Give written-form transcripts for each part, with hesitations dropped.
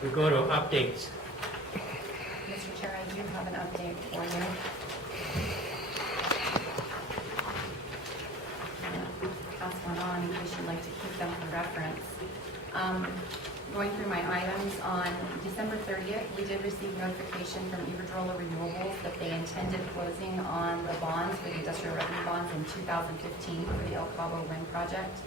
We go to updates. Mr. Chair, I do have an update for you. I'm gonna pass one on in case you'd like to keep them for reference. Going through my items, on December 30th, we did receive notification from Iberdrola Renewables that they intended closing on the bonds for the industrial revenue bonds in 2015 for the El Cabo Wind Project.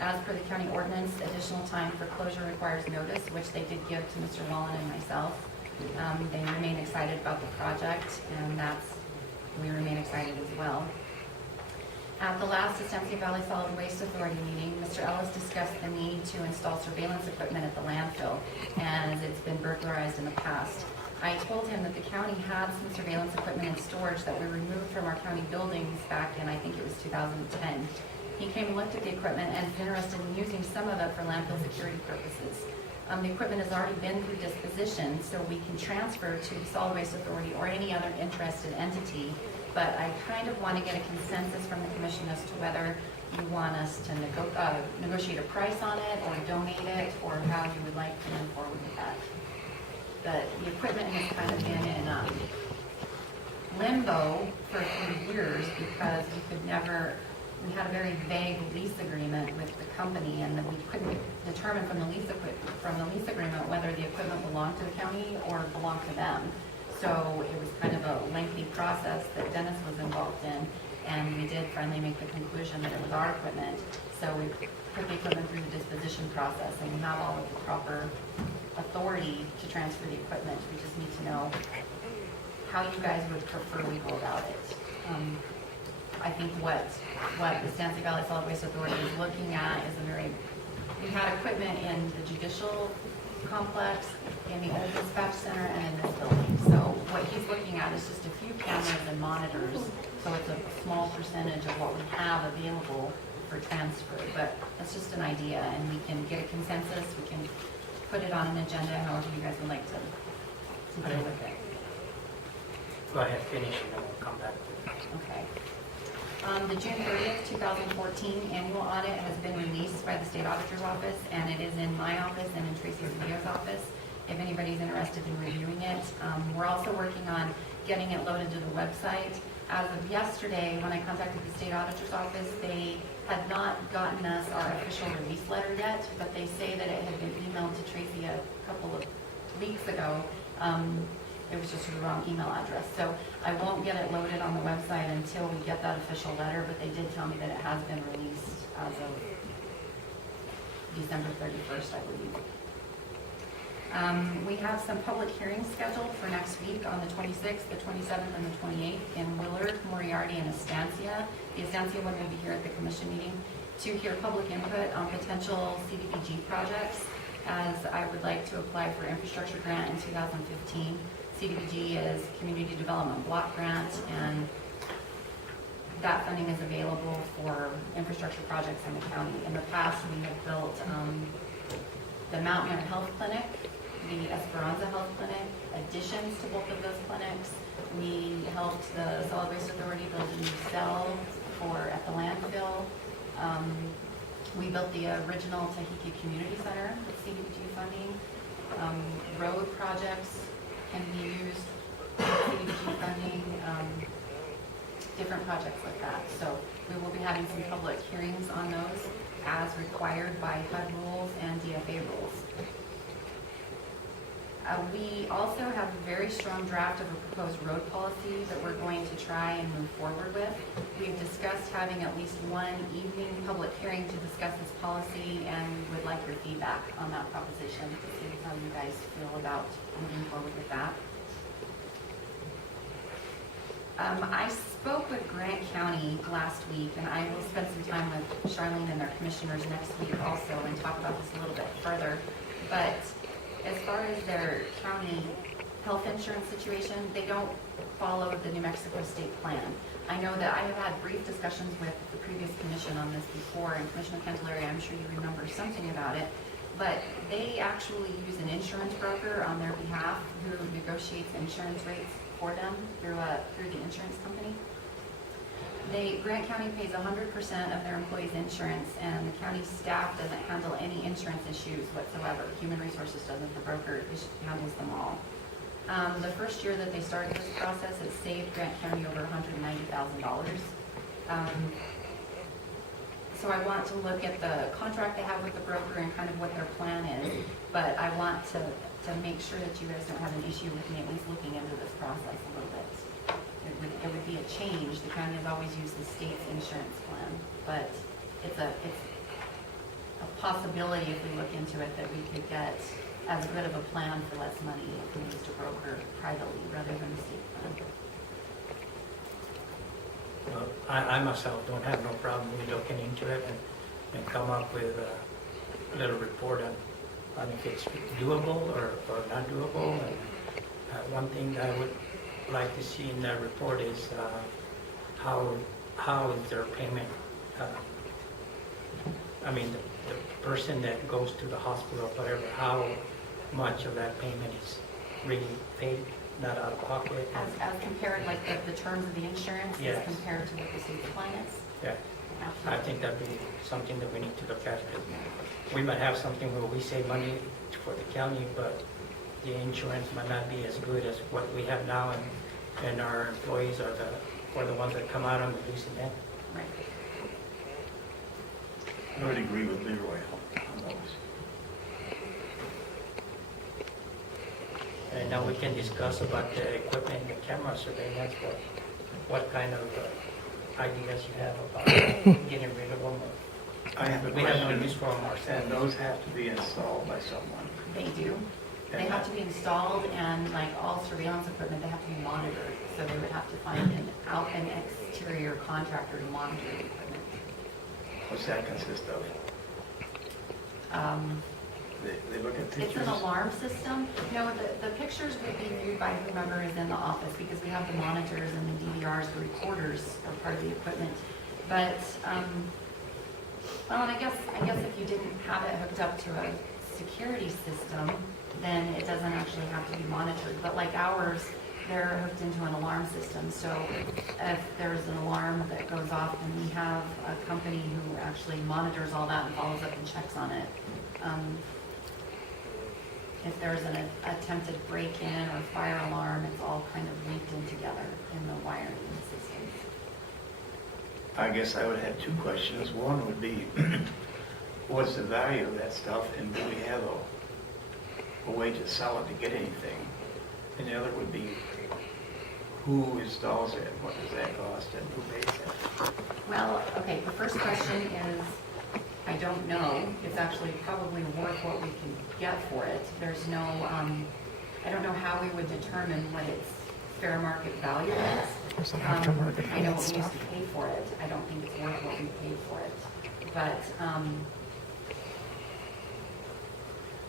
As per the county ordinance, additional time for closure requires notice, which they did give to Mr. Wallen and myself. They remain excited about the project, and we remain excited as well. At the last Estancia Valley Solid Waste Authority meeting, Mr. Ellis discussed the need to install surveillance equipment at the landfill, as it's been burglarized in the past. I told him that the county had some surveillance equipment in storage that we removed from our county buildings back in, I think it was 2010. He came and looked at the equipment and is interested in using some of it for landfill security purposes. The equipment has already been through disposition, so we can transfer to the Solid Waste Authority or any other interested entity. But I kind of want to get a consensus from the commission as to whether you want us to negotiate a price on it or donate it, or how you would like to move forward with that. The equipment has kind of been in limbo for a few years because we had a very vague lease agreement with the company, and that we couldn't determine from the lease agreement whether the equipment belonged to the county or belonged to them. So it was kind of a lengthy process that Dennis was involved in, and we did finally make the conclusion that it was our equipment. So we put the equipment through the disposition process, and we have all of the proper authority to transfer the equipment. We just need to know how you guys would prefer we go about it. I think what the Estancia Valley Solid Waste Authority is looking at is we had equipment in the judicial complex, in the old dispatch center, and in this building. So what he's looking at is just a few cameras and monitors, so it's a small percentage of what we have available for transfer. But that's just an idea, and we can get a consensus, we can put it on an agenda, however you guys would like to deal with it. Go ahead, finish, and then we'll come back to it. Okay. The June 30th, 2014 annual audit has been released by the State Auditor's Office, and it is in my office and in Tracy Zedillo's office, if anybody's interested in reviewing it. We're also working on getting it loaded to the website. As of yesterday, when I contacted the State Auditor's Office, they had not gotten us our official release letter yet, but they say that it had been emailed to Tracy a couple of weeks ago. It was just the wrong email address. So I won't get it loaded on the website until we get that official letter, but they did tell me that it has been released as of December 31st, I believe. We have some public hearings scheduled for next week on the 26th, the 27th, and the 28th in Willard, Moriarty, and Estancia. The Estancia one will be here at the commission meeting to hear public input on potential CDBG projects, as I would like to apply for infrastructure grant in 2015. CDBG is Community Development Block Grant, and that funding is available for infrastructure projects in the county. In the past, we have built the Mount Merritt Health Clinic, the Esperanza Health Clinic, additions to both of those clinics. We helped the Solid Waste Authority build a new cell at the landfill. We built the original Tahiti Community Center with CDBG funding. Road projects can be used with CDBG funding, different projects like that. So we will be having some public hearings on those as required by HUD rules and DFA rules. We also have a very strong draft of a proposed road policy that we're going to try and move forward with. We've discussed having at least one evening public hearing to discuss this policy, and would like your feedback on that proposition to see how you guys feel about moving forward with that. I spoke with Grant County last week, and I will spend some time with Charlene and their commissioners next week also and talk about this a little bit further. But as far as their county health insurance situation, they don't follow the New Mexico state plan. I know that I have had brief discussions with the previous commission on this before, and Commissioner Cantillari, I'm sure you remember something about it, but they actually use an insurance broker on their behalf who negotiates insurance rates for them through the insurance company. Grant County pays 100% of their employees' insurance, and the county staff doesn't handle any insurance issues whatsoever. Human Resources doesn't, the broker handles them all. The first year that they started this process, it saved Grant County over $190,000. So I want to look at the contract they have with the broker and kind of what their plan is, but I want to make sure that you guys don't have an issue with me at least looking into this process a little bit. It would be a change. The county has always used the state's insurance plan, but it's a possibility if we look into it that we could get as good of a plan for less money if we used a broker privately rather than the state plan. Well, I myself don't have no problem with looking into it and come up with a little report on if it's doable or not doable. And one thing I would like to see in that report is how is their payment. I mean, the person that goes to the hospital or whatever, how much of that payment is really paid, not out of pocket. As compared, like the terms of the insurance Yes. as compared to what the state's plan is? Yeah, I think that'd be something that we need to look at. We might have something where we save money for the county, but the insurance might not be as good as what we have now, and our employees are the ones that come out on the losing end. Right. I would agree with Leroy on those. And now we can discuss about the equipment and the camera surveillance, what kind of ideas you have about getting rid of them. I have a We have no question, use for them ourselves. and those have to be installed by someone. They do. They have to be installed, and like all surveillance equipment, they have to be monitored. So they would have to find an exterior contractor to monitor the equipment. What's that consist of? They look at It's pictures? an alarm system. No, the pictures would be viewed by whomever is in the office because we have the monitors and the DVRs, the recorders are part of the equipment. But, well, and I guess if you didn't have it hooked up to a security system, then it doesn't actually have to be monitored. But like ours, they're hooked into an alarm system. So if there's an alarm that goes off, then we have a company who actually monitors all that and follows up and checks on it. If there's an attempted break-in or fire alarm, it's all kind of linked in together in the wiring systems. I guess I would have two questions. One would be, what's the value of that stuff, and do we have a way to sell it to get anything? And the other would be, who installs it, what does that cost, and who pays it? Well, okay, the first question is, I don't know. It's actually probably worth what we can get for it. There's no, I don't know how we would determine what its fair market value is. I know what we used to pay for it. I don't think it's worth what we paid for it. But,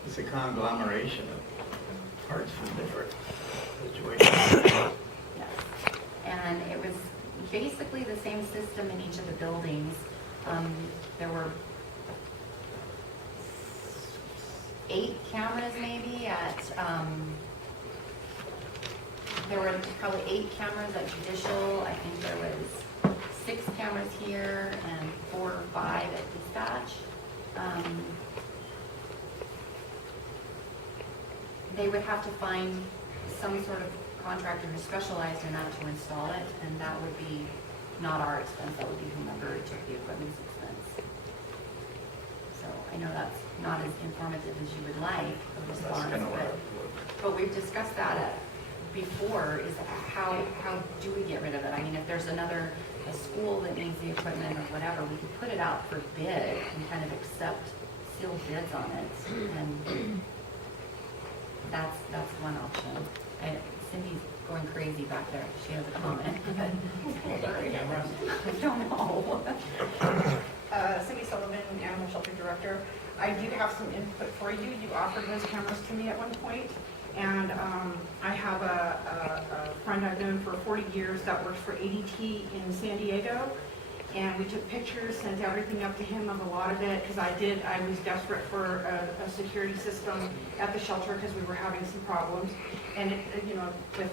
It's a conglomeration of parts from different situations. yes. And it was basically the same system in each of the buildings. There were 8 cameras maybe at, there were probably 8 cameras at Judicial. I think there was 6 cameras here and 4 or 5 at Dispatch. They would have to find some sort of contractor who specialized in that to install it, and that would be not our expense, that would be whomever took the equipment's expense. So I know that's not as informative as you would like, the That's response, kind of what I but we've discussed that before, is how do we get rid of it? I mean, if there's a school that needs the equipment or whatever, we could put it out for bid and kind of accept sealed bids on it, and that's one option. Cindy's going crazy back there. She has a comment. I don't know. Cindy Sullivan, Animal Shelter Director. I do have some input for you. You offered those cameras to me at one point, and I have a friend I've known for 40 years that works for ADT in San Diego, and we took pictures, sent everything up to him of a lot of it, because I was desperate for a security system at the shelter because we were having some problems, and with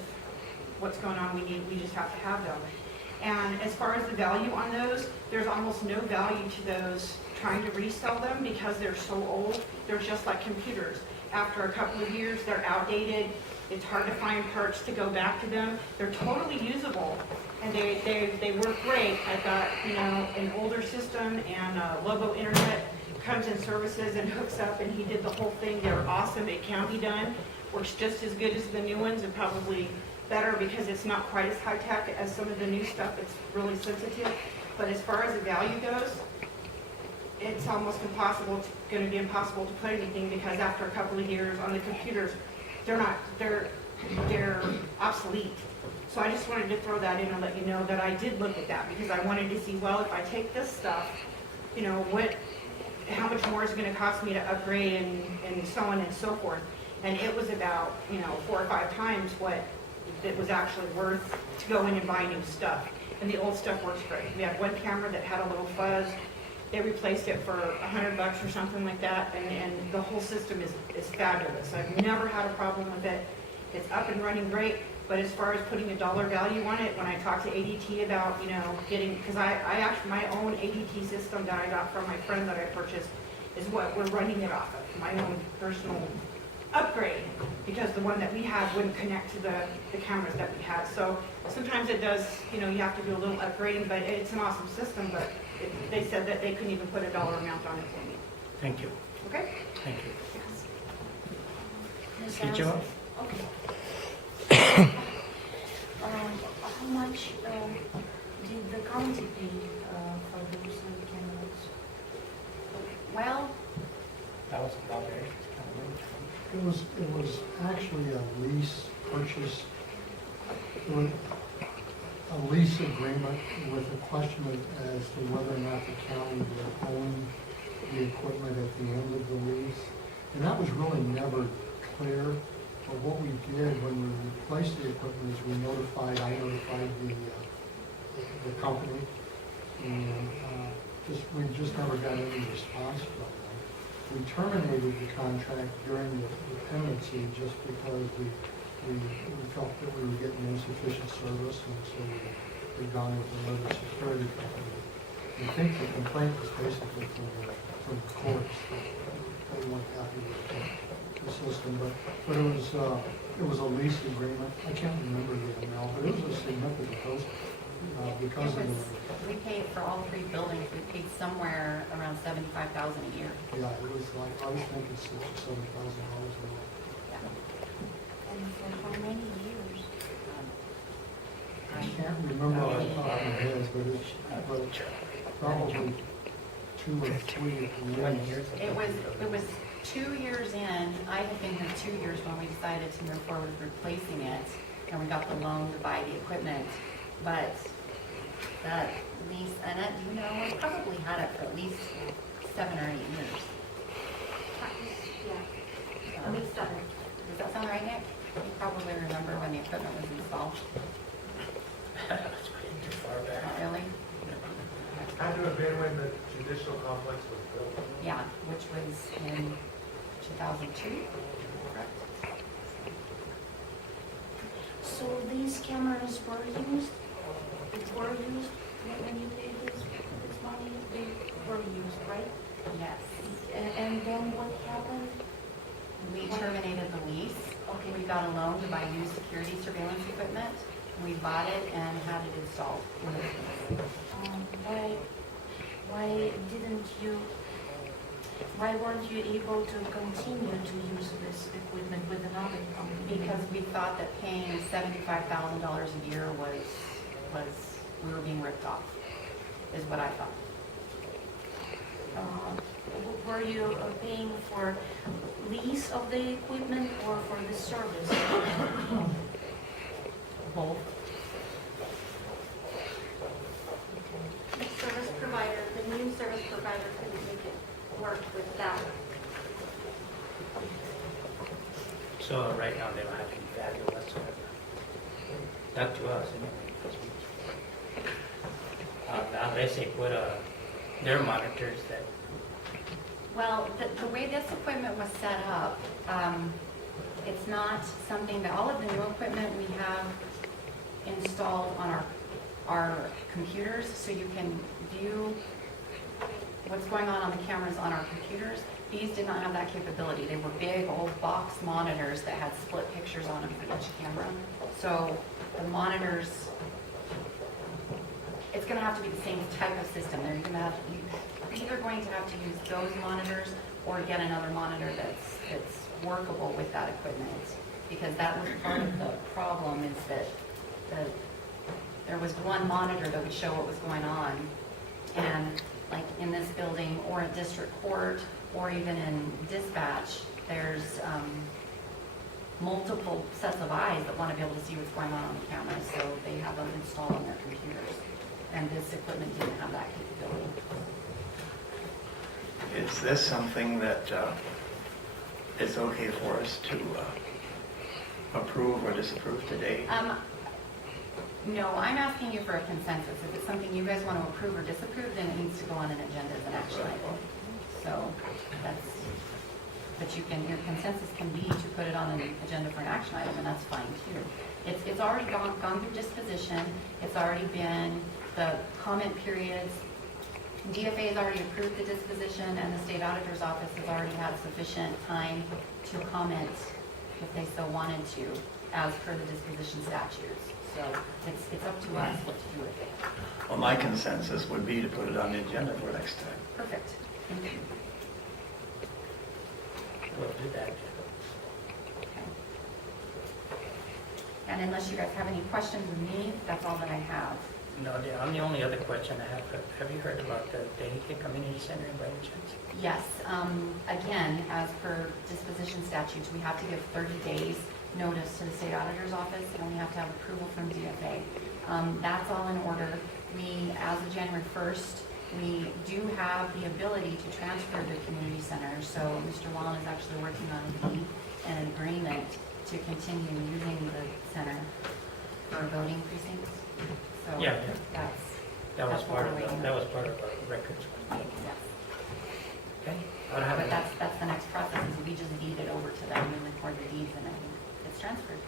what's going on, we just have to have them. And as far as the value on those, there's almost no value to those trying to resell them because they're so old. They're just like computers. After a couple of years, they're outdated. It's hard to find parts to go back to them. They're totally usable, and they work great. I've got, an older system, and Lobo Internet comes in services and hooks up, and he did the whole thing. They're awesome. It can be done. Works just as good as the new ones, and probably better because it's not quite as high tech as some of the new stuff. It's really sensitive. But as far as the value goes, it's almost going to be impossible to put anything because after a couple of years on the computers, they're obsolete. So I just wanted to throw that in and let you know that I did look at that because I wanted to see, well, if I take this stuff, how much more is it going to cost me to upgrade and so on and so forth. And it was about, 4 or 5 times what it was actually worth to go in and buy new stuff. And the old stuff works great. We had one camera that had a little fuzz. They replaced it for $100 or something like that, and the whole system is fabulous. I've never had a problem with it. It's up and running great, but as far as putting a dollar value on it, when I talked to ADT about, getting, because I actually, my own ADT system that I got from my friend that I purchased is what we're running it off of, my own personal upgrade, because the one that we had wouldn't connect to the cameras that we had. So sometimes it does, you have to do a little upgrading, but it's an awesome system, but they said that they couldn't even put a dollar amount on it for me. Thank you. Okay? Thank you. Ms. Did you? Hanson? Okay. How much did the county pay for those cameras? Well, That was about it. It was actually a lease purchase, a lease agreement with a question as to whether or not the county would own the equipment at the end of the lease. And that was really never clear. But what we did when we replaced the equipment is I notified the company, and we just never got any response from them. We terminated the contract during the pendency just because we felt that we were getting insufficient service, and so we've gone with another security company. I think the complaint was basically from the courts that they weren't happy with the system, but it was a lease agreement. I can't remember the amount, but it was a significant cost because of the. we paid for all 3 buildings, we paid somewhere around $75,000 a year. Yeah, it was like, I was thinking $6,000 or $7,000 a month. Yeah. And for how many years? I can't remember off the top of my head, but probably 2 or 3 years. It was 2 years in. I had been here 2 years when we decided to move forward with replacing it, and we got the loan to buy the equipment. But that lease, Annette, do you know, we probably had it for at least 7 or 8 years. Yeah, at least 7. Does that sound right, Nick? You probably remember when the equipment was installed. That's pretty too far back. Not really? Had to have been when the judicial complex was built. Yeah, which was in 2002, correct? So these cameras were used? When you paid this money, they were used, right? Yes. And then what happened? We terminated the lease. Okay. We got a loan to buy used security surveillance equipment. We bought it and had it installed. Why weren't you able to continue to use this equipment with another company? Because we thought that paying $75,000 a year was, we were being ripped off, is what I thought. Were you paying for lease of the equipment or for the service? Both. The service provider, the new service provider couldn't make it work with that. So right now, they don't have any value whatsoever. Not to us, anyway. 'Cause unless they put their monitors that. Well, the way this equipment was set up, it's not something that, all of the new equipment we have installed on our our computers, so you can view what's going on the cameras on our computers. These did not have that capability. They were big old box monitors that had split pictures on them for each camera. So the monitors, it's gonna have to be the same type of system. You're either going to have to use those monitors or get another monitor that's workable with that equipment. Because that was part of the problem, is that there was one monitor that would show what was going on. And like in this building or at district court or even in dispatch, there's multiple sets of eyes that want to be able to see what's going on the cameras, so they have them installed on their computers. And this equipment didn't have that capability. Is this something that is okay for us to approve or disapprove today? No, I'm asking you for a consensus. If it's something you guys want to approve or disapprove, then it needs to go on an agenda as an action item. So but your consensus can be to put it on an agenda for an action item, and that's fine too. It's already gone through disposition. It's already been the comment periods. DFA has already approved the disposition, and the state auditor's office has already had sufficient time to comment if they so wanted to, as per the disposition statutes. So it's up to us what to do with it. Well, my consensus would be to put it on the agenda for next time. Perfect. Thank you. We'll do that. Okay. And unless you guys have any questions of me, that's all that I have. No, the only other question I have you heard about the Dayton Community Center by any chance? Yes, again, as per disposition statutes, we have to give 30 days notice to the state auditor's office, and we have to have approval from DFA. That's all in order. We, as of January 1st, we do have the ability to transfer the community center. So Mr. Wallen is actually working on an agreement to continue using the center for voting precincts. So Yeah. That was that's what part of we're waiting on. that was part of our records. Yes. Okay. I don't have But any- that's the next process, is we just deed it over to them and record the deeds, and then it's transferred.